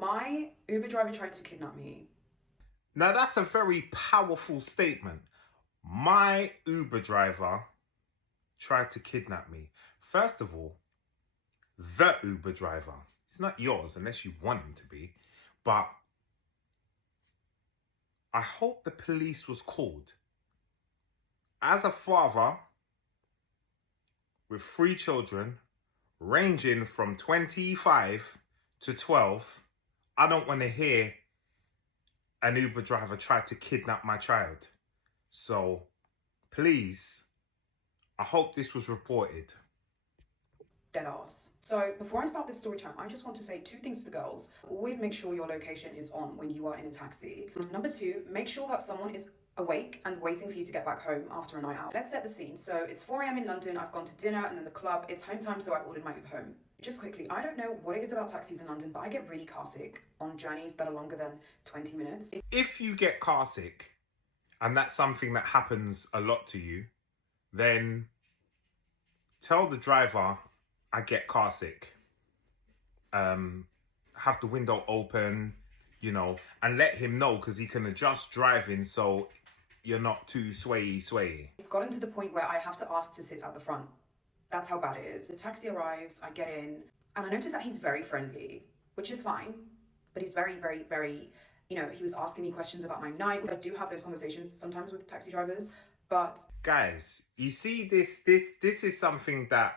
My Uber driver tried to kidnap me. Now that's a very powerful statement. My Uber driver tried to kidnap me. First of all, the Uber driver. It's not yours unless you want him to be. But I hope the police was called. As a father with 3 children, ranging from 25 to 12, I don't want to hear an Uber driver tried to kidnap my child. So please, I hope this was reported. Dead ass. So before I start this story time, I just want to say 2 things to the girls. Always make sure your location is on when you are in a taxi. Number 2, make sure that someone is awake and waiting for you to get back home after a night out. Let's set the scene. So it's 4 a.m. in London, I've gone to dinner and then the club. It's home time, so I've ordered my Uber home. Just quickly, I don't know what it is about taxis in London, but I get really car sick on journeys that are longer than 20 minutes. If you get car sick, and that's something that happens a lot to you, then tell the driver, I get car sick. Have the window open, and let him know, because he can adjust driving so you're not too swayy. It's gotten to the point where I have to ask to sit at the front. That's how bad it is. The taxi arrives, I get in, and I notice that he's very friendly, which is fine, but he's very, very, very, he was asking me questions about my night. I do have those conversations sometimes with taxi drivers, but... Guys, you see, this is something that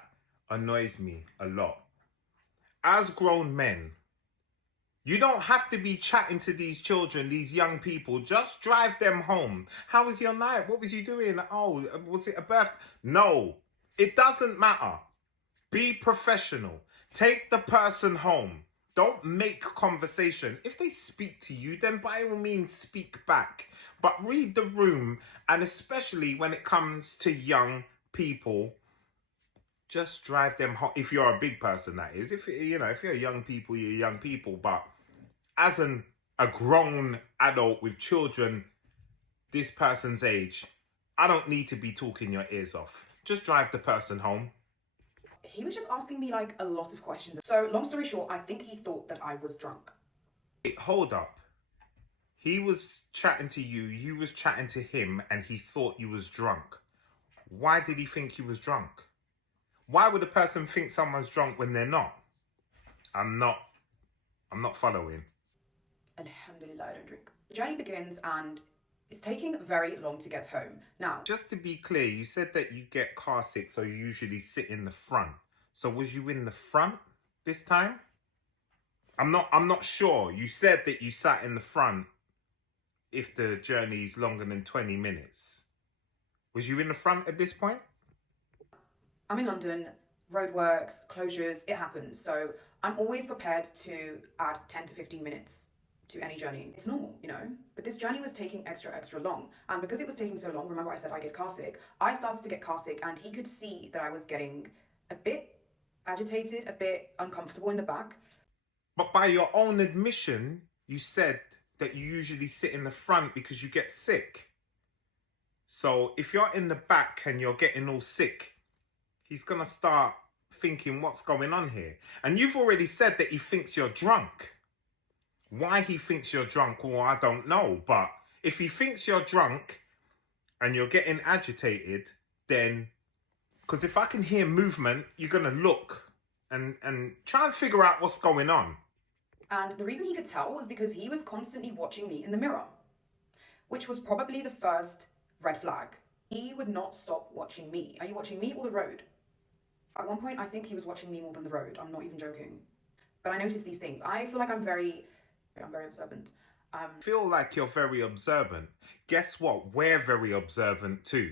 annoys me a lot. As grown men, you don't have to be chatting to these children, these young people. Just drive them home. How was your night? What was you doing? Oh, was it a birthday? No, it doesn't matter. Be professional. Take the person home. Don't make conversation. If they speak to you, then by all means speak back. But read the room, and especially when it comes to young people, just drive them home. If you're a big person, that is. If you're young people, you're young people. But as a grown adult with children this person's age, I don't need to be talking your ears off. Just drive the person home. He was just asking me like a lot of questions. So long story short, I think he thought that I was drunk. Wait, hold up. He was chatting to you, you was chatting to him, and he thought you was drunk. Why did he think you was drunk? Why would a person think someone's drunk when they're not? I'm not following. Alhamdulillah, I don't drink. The journey begins and it's taking very long to get home. Now, just to be clear, you said that you get car sick, so you usually sit in the front. So was you in the front this time? I'm not sure. You said that you sat in the front if the journey is longer than 20 minutes. Was you in the front at this point? I'm in London, roadworks, closures, it happens. So I'm always prepared to add 10 to 15 minutes to any journey. It's normal, but this journey was taking extra long. And because it was taking so long, remember I said I get car sick, I started to get car sick, and he could see that I was getting a bit agitated, a bit uncomfortable in the back. But by your own admission, you said that you usually sit in the front because you get sick. So if you're in the back and you're getting all sick, he's gonna start thinking, what's going on here? And you've already said that he thinks you're drunk. Why he thinks you're drunk, well, I don't know. But if he thinks you're drunk and you're getting agitated, then, because if I can hear movement, you're gonna look and try and figure out what's going on. And the reason he could tell was because he was constantly watching me in the mirror, which was probably the first red flag. He would not stop watching me. Are you watching me or the road? At one point, I think he was watching me more than the road. I'm not even joking. But I noticed these things. I feel like I'm very observant. Feel like you're very observant. Guess what? We're very observant too.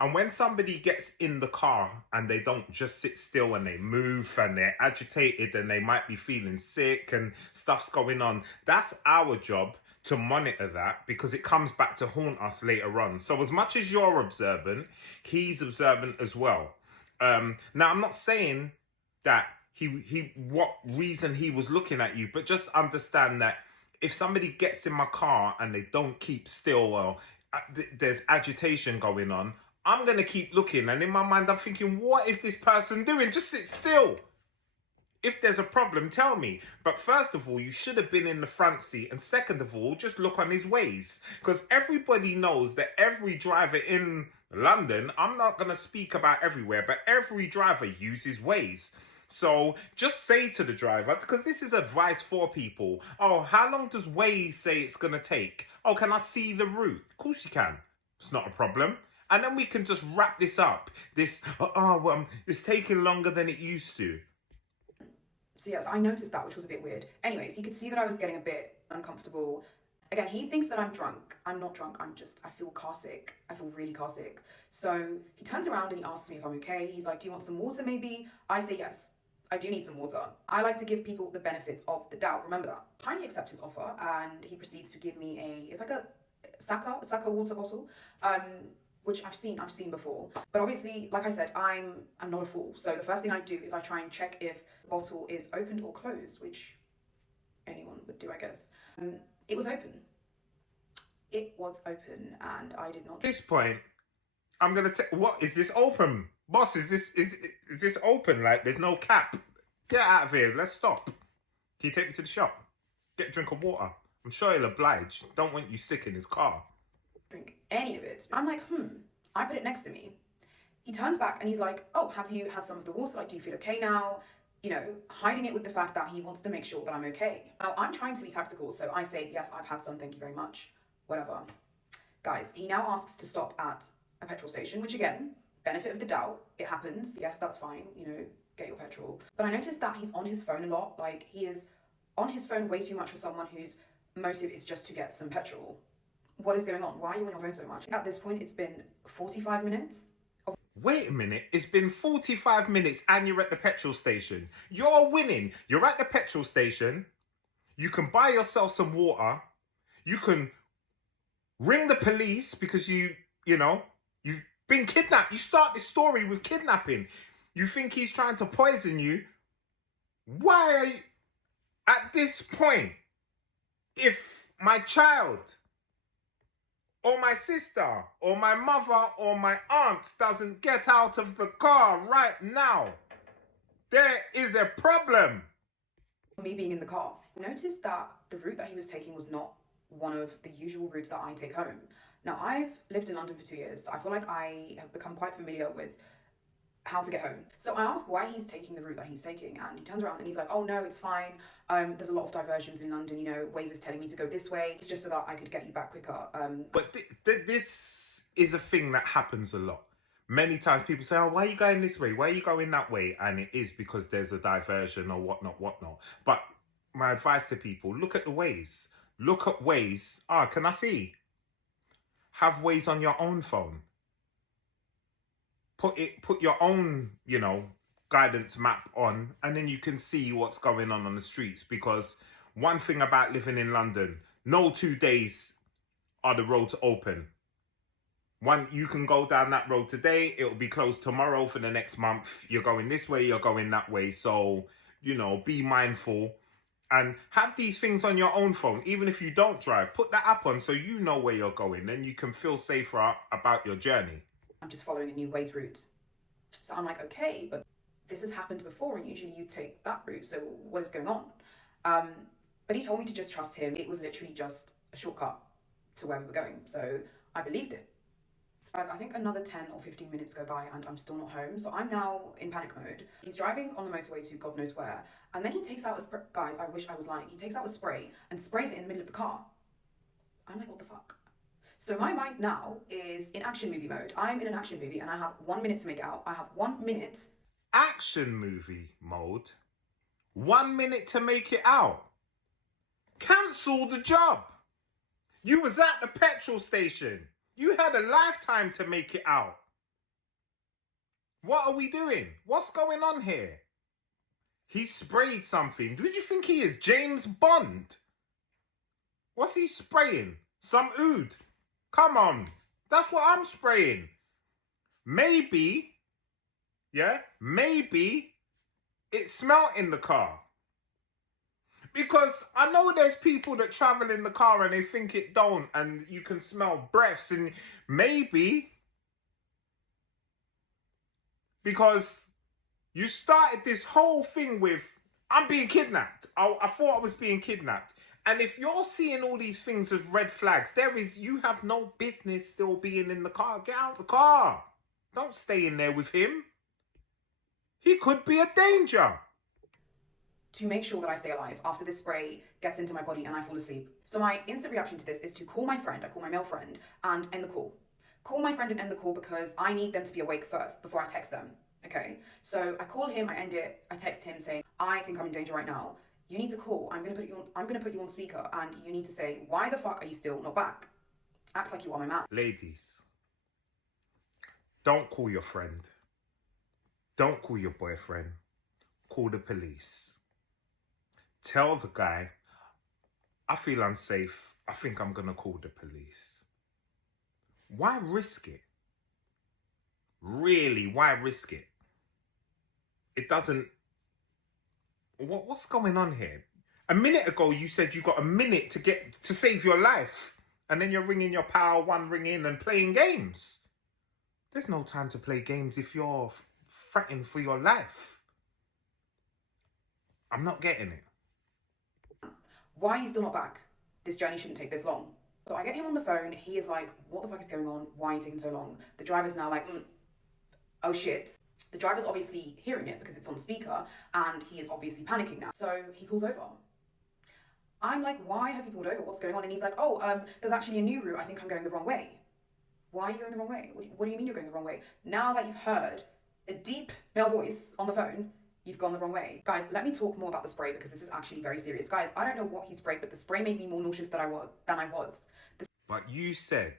And when somebody gets in the car and they don't just sit still and they move and they're agitated and they might be feeling sick and stuff's going on, that's our job to monitor that, because it comes back to haunt us later on. So as much as you're observant, he's observant as well. Now, I'm not saying that what reason he was looking at you, but just understand that if somebody gets in my car and they don't keep still, or there's agitation going on, I'm going to keep looking. And in my mind, I'm thinking, what is this person doing? Just sit still. If there's a problem, tell me. But first of all, you should have been in the front seat. And second of all, just look on his ways. Because everybody knows that every driver in London, I'm not going to speak about everywhere, but every driver uses ways. So just say to the driver, because this is advice for people. Oh, how long does Waze say it's going to take? Oh, can I see the route? Of course you can. It's not a problem. And then we can just wrap this up. It's taking longer than it used to. So yes, I noticed that, which was a bit weird. Anyways, you could see that I was getting a bit uncomfortable. Again, he thinks that I'm drunk. I'm not drunk. I feel car sick. I feel really car sick. So he turns around and he asks me if I'm okay. He's like, do you want some water maybe? I say yes. I do need some water. I like to give people the benefits of the doubt. Remember that. Kindly accept his offer, and he proceeds to give me it's like a Saka water bottle, which I've seen before. But obviously, like I said, I'm not a fool. So the first thing I do is I try and check if the bottle is opened or closed, which anyone would do, I guess. It was open. It was open, and I did not. At this point, I'm gonna what is this open? Boss, is this open? Like, there's no cap. Get out of here. Let's stop. Can you take me to the shop? Get a drink of water. I'm sure he'll oblige. Don't want you sick in his car. Drink any of it. I'm like, I put it next to me. He turns back and he's like, oh, have you had some of the water? Like, do you feel okay now? You know, hiding it with the fact that he wants to make sure that I'm okay. Now, I'm trying to be tactical, so I say, yes, I've had some, thank you very much. Whatever. Guys, he now asks to stop at a petrol station, which again, benefit of the doubt, it happens. Yes, that's fine, you know, get your petrol. But I noticed that he's on his phone a lot. Like, he is on his phone way too much for someone whose motive is just to get some petrol. What is going on? Why are you on your phone so much? At this point, it's been 45 minutes. Wait a minute, it's been 45 minutes and you're at the petrol station. You're winning. You're at the petrol station. You can buy yourself some water. You can ring the police because you've been kidnapped. You start this story with kidnapping. You think he's trying to poison you. Why are you... At this point, if my child or my sister or my mother or my aunt doesn't get out of the car right now, there is a problem. Me being in the car, I noticed that the route that he was taking was not one of the usual routes that I take home. Now, I've lived in London for 2 years, so I feel like I have become quite familiar with how to get home. So I ask why he's taking the route that he's taking, and he turns around and he's like, oh no, it's fine. There's a lot of diversions in London, you know, Waze is telling me to go this way. It's just so that I could get you back quicker. But this is a thing that happens a lot. Many times people say, oh, why are you going this way? Why are you going that way? And it is because there's a diversion or whatnot. But my advice to people, look at the Waze. Look at Waze. Can I see? Have Waze on your own phone. Put your own, guidance map on, and then you can see what's going on the streets. Because one thing about living in London, no 2 days are the roads open. You can go down that road today, it'll be closed tomorrow for the next month. You're going this way, you're going that way. So, be mindful and have these things on your own phone. Even if you don't drive, put that app on so you know where you're going. Then you can feel safer about your journey. I'm just following a new Waze route. So I'm like, okay, but this has happened before and usually you take that route, so what is going on? But he told me to just trust him. It was literally just a shortcut to where we were going, so I believed it. Guys, I think another 10 or 15 minutes go by and I'm still not home, so I'm now in panic mode. He's driving on the motorway to God knows where, and then he takes out a spray. Guys, I wish I was lying. He takes out a spray and sprays it in the middle of the car. I'm like, what the fuck? So my mind now is in action movie mode. I'm in an action movie and I have 1 minute to make it out. I have 1 minute. Action movie mode? 1 minute to make it out? Cancel the job. You was at the petrol station. You had a lifetime to make it out. What are we doing? What's going on here? He sprayed something. Did you think he is James Bond? What's he spraying? Some oud. Come on. That's what I'm spraying. Maybe it smelled in the car. Because I know there's people that travel in the car and they think it don't, and you can smell breaths, and maybe because you started this whole thing with I'm being kidnapped. I thought I was being kidnapped. And if you're seeing all these things as red flags, you have no business still being in the car. Get out the car. Don't stay in there with him. He could be a danger. To make sure that I stay alive after this spray gets into my body and I fall asleep. So my instant reaction to this is to call my friend, I call my male friend, and end the call. Call my friend and end the call because I need them to be awake first before I text them. Okay, so I call him, I end it, I text him saying, I think I'm in danger right now. You need to call. I'm gonna put you on speaker, and you need to say, why the fuck are you still not back? Act like you are my man. Ladies, don't call your friend. Don't call your boyfriend. Call the police. Tell the guy, I feel unsafe. I think I'm gonna call the police. Why risk it? Really, why risk it? It doesn't... What's going on here? A minute ago, you said you got a minute to save your life. And then you're ringing your Power One ring in and playing games. There's no time to play games if you're fretting for your life. I'm not getting it. Why are you still not back? This journey shouldn't take this long. So I get him on the phone. He is like, what the fuck is going on? Why are you taking so long? The driver's now like, oh shit. The driver's obviously hearing it because it's on speaker, and he is obviously panicking now. So he pulls over. I'm like, why have you pulled over? What's going on? And he's like, oh, there's actually a new route. I think I'm going the wrong way. Why are you going the wrong way? What do you mean you're going the wrong way? Now that you've heard a deep male voice on the phone, you've gone the wrong way. Guys, let me talk more about the spray because this is actually very serious. Guys, I don't know what he sprayed, but the spray made me more nauseous than I was. But you said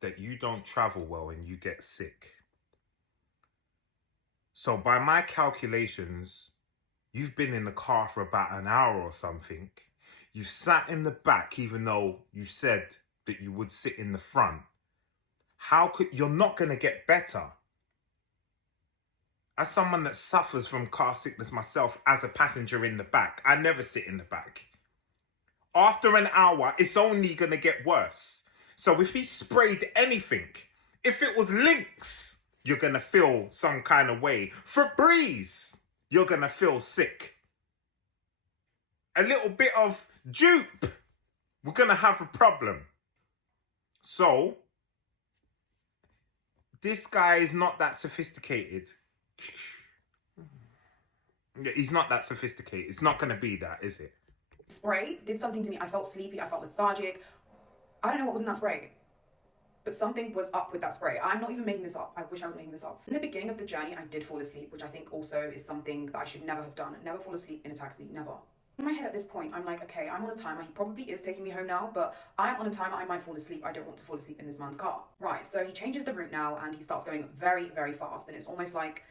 that you don't travel well and you get sick. So by my calculations, you've been in the car for about an hour or something. You've sat in the back even though you said that you would sit in the front. You're not going to get better. As someone that suffers from car sickness myself as a passenger in the back, I never sit in the back. After an hour, it's only going to get worse. So if he sprayed anything, if it was Lynx, you're going to feel some kind of way. Febreze, you're going to feel sick. A little bit of dupe, we're going to have a problem. So, this guy is not that sophisticated. He's not that sophisticated. It's not going to be that, is it? Spray did something to me. I felt sleepy. I felt lethargic. I don't know what was in that spray. But something was up with that spray. I'm not even making this up. I wish I was making this up. In the beginning of the journey, I did fall asleep, which I think also is something that I should never have done. Never fall asleep in a taxi. Never. In my head at this point, I'm like, okay, I'm on a timer. He probably is taking me home now, but I'm on a timer. I might fall asleep. I don't want to fall asleep in this man's car. Right, so he changes the route now and he starts going very, very fast. And it's almost like,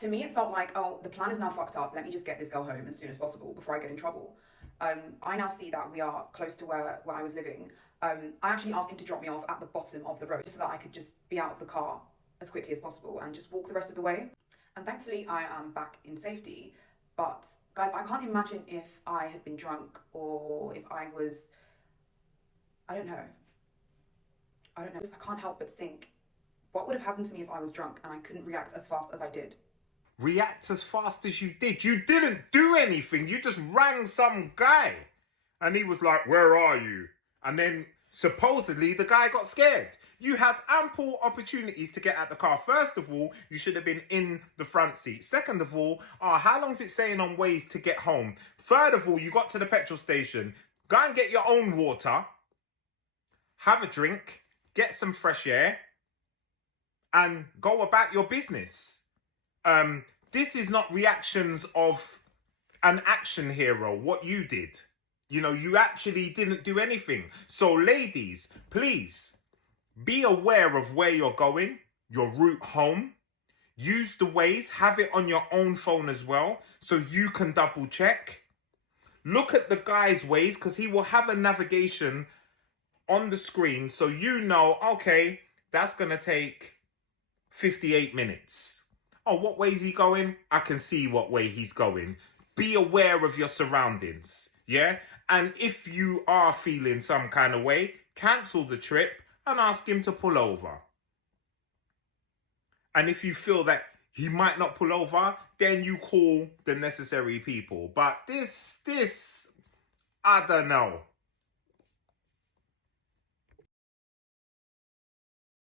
to me, it felt like, oh, the plan is now fucked up. Let me just get this girl home as soon as possible before I get in trouble. I now see that we are close to where I was living. I actually asked him to drop me off at the bottom of the road just so that I could just be out of the car as quickly as possible and just walk the rest of the way. And thankfully I am back in safety. But guys, I can't imagine if I had been drunk or if I was, I don't know. I can't help but think, what would have happened to me if I was drunk and I couldn't react as fast as I did? React as fast as you did. You didn't do anything. You just rang some guy. And he was like, where are you? And then supposedly the guy got scared. You had ample opportunities to get out the car. First of all, you should have been in the front seat. Second of all, how long is it saying on Waze to get home? Third of all, you got to the petrol station. Go and get your own water. Have a drink. Get some fresh air. And go about your business. This is not reactions of an action hero, what you did. You know, you actually didn't do anything. So ladies, please be aware of where you're going, your route home. Use the Waze, have it on your own phone as well, so you can double check. Look at the guy's Waze, because he will have a navigation on the screen, so you know, okay, that's going to take 58 minutes. Oh, what way is he going? I can see what way he's going. Be aware of your surroundings, yeah? And if you are feeling some kind of way, cancel the trip and ask him to pull over. And if you feel that he might not pull over, then you call the necessary people. But this, I don't know.